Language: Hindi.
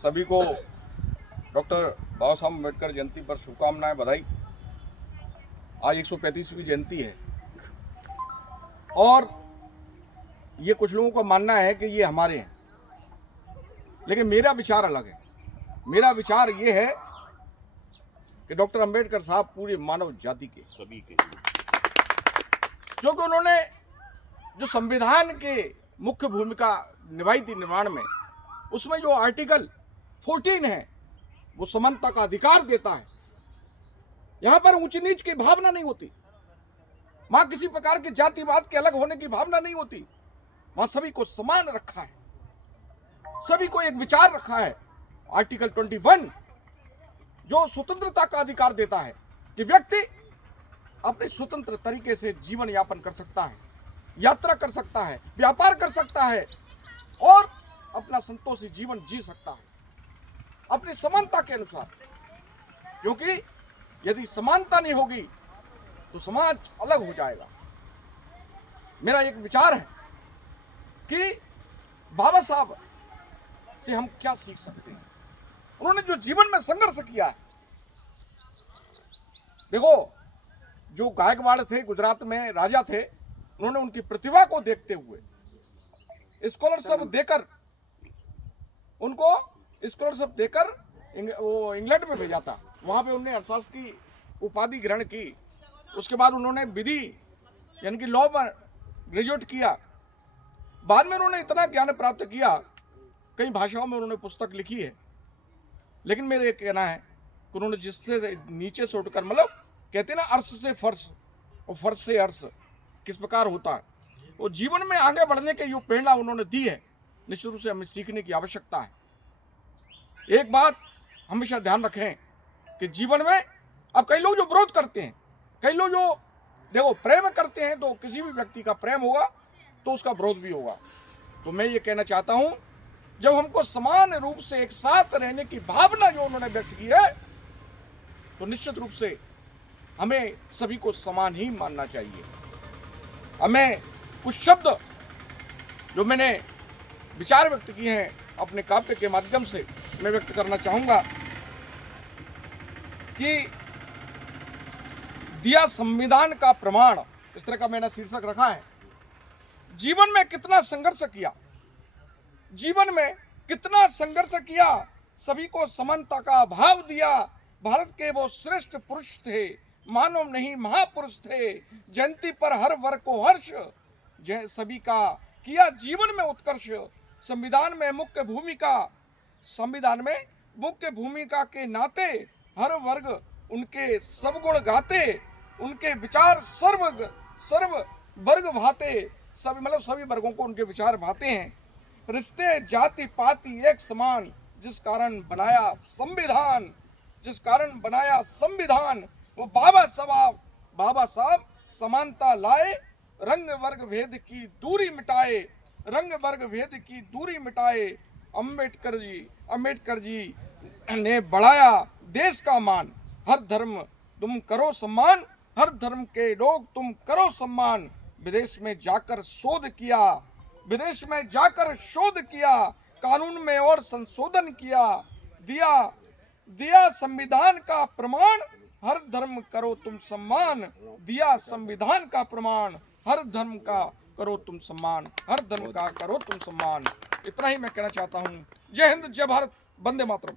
सभी को डॉक्टर बाबा साहब अम्बेडकर जयंती पर शुभकामनाएं, बधाई। आज 135वीं जयंती है और ये कुछ लोगों का मानना है कि ये हमारे हैं, लेकिन मेरा विचार अलग है। मेरा विचार ये है कि डॉक्टर अम्बेडकर साहब पूरे मानव जाति के, सभी के, क्योंकि उन्होंने जो संविधान के मुख्य भूमिका निभाई थी निर्माण में, उसमें जो आर्टिकल 14 है वो समानता का अधिकार देता है। यहाँ पर ऊंच नीच की भावना नहीं होती, वहां किसी प्रकार के जातिवाद के अलग होने की भावना नहीं होती। वहां सभी को समान रखा है, सभी को एक विचार रखा है। आर्टिकल 21 जो स्वतंत्रता का अधिकार देता है कि व्यक्ति अपने स्वतंत्र तरीके से जीवन यापन कर सकता है, यात्रा कर सकता है, व्यापार कर सकता है और अपना संतोषी जीवन जी सकता है अपनी समानता के अनुसार। क्योंकि यदि समानता नहीं होगी तो समाज अलग हो जाएगा। मेरा एक विचार है कि बाबा साहब से हम क्या सीख सकते हैं। उन्होंने जो जीवन में संघर्ष किया है, देखो जो गायकवाड़ थे, गुजरात में राजा थे, उन्होंने उनकी प्रतिभा को देखते हुए स्कॉलरशिप देकर, उनको स्कॉलरशिप देकर वो इंग्लैंड में भेजा था। वहाँ पे उन्होंने अर्थशास्त्र की उपाधि ग्रहण की। उसके बाद उन्होंने विधि यानी कि लॉ में ग्रेजुएट किया। बाद में उन्होंने इतना ज्ञान प्राप्त किया, कई भाषाओं में उन्होंने पुस्तक लिखी है। लेकिन मेरा ये कहना है कि उन्होंने जिससे नीचे से उठकर, मतलब कहते हैं ना अर्श से फर्श और फर्श से अर्श किस प्रकार होता है, वो जीवन में आगे बढ़ने के जो प्रेरणा उन्होंने दी है, निश्चित रूप से हमें सीखने की आवश्यकता है। एक बात हमेशा ध्यान रखें कि जीवन में अब कई लोग जो विरोध करते हैं, कई लोग जो देखो प्रेम करते हैं, तो किसी भी व्यक्ति का प्रेम होगा तो उसका विरोध भी होगा। तो मैं ये कहना चाहता हूं, जब हमको समान रूप से एक साथ रहने की भावना जो उन्होंने व्यक्त की है, तो निश्चित रूप से हमें सभी को समान ही मानना चाहिए। हमें कुछ शब्द जो मैंने विचार व्यक्त किए हैं अपने काव्य के माध्यम से मैं व्यक्त करना चाहूंगा कि दिया संविधान का प्रमाण, इस तरह का मैंने शीर्षक रखा है। जीवन में कितना संघर्ष किया, जीवन में कितना संघर्ष किया, सभी को समानता का भाव दिया। भारत के वो श्रेष्ठ पुरुष थे, मानव नहीं महापुरुष थे। जयंती पर हर वर्ग को हर्ष, सभी का किया जीवन में उत्कर्ष। संविधान में मुख्य भूमिका के नाते हर वर्ग उनके सब गुण गाते, उनके विचार सर्व वर्ग भाते, सभी वर्गों को उनके विचार भाते हैं। रिश्ते जाति पाति एक समान, जिस कारण बनाया संविधान, वो बाबा साहब समानता लाए, रंग वर्ग भेद की दूरी मिटाए। अम्बेडकर जी ने बढ़ाया देश का मान, हर धर्म तुम करो सम्मान, हर धर्म के लोग तुम करो सम्मान। विदेश में जाकर शोध किया, कानून में और संशोधन किया। दिया संविधान का प्रमाण, हर धर्म करो तुम सम्मान। दिया संविधान का प्रमाण, हर धर्म का करो तुम सम्मान, हर धर्म का करो तुम सम्मान। इतना ही मैं कहना चाहता हूँ। जय हिंद, जय भारत, वंदे मातरम।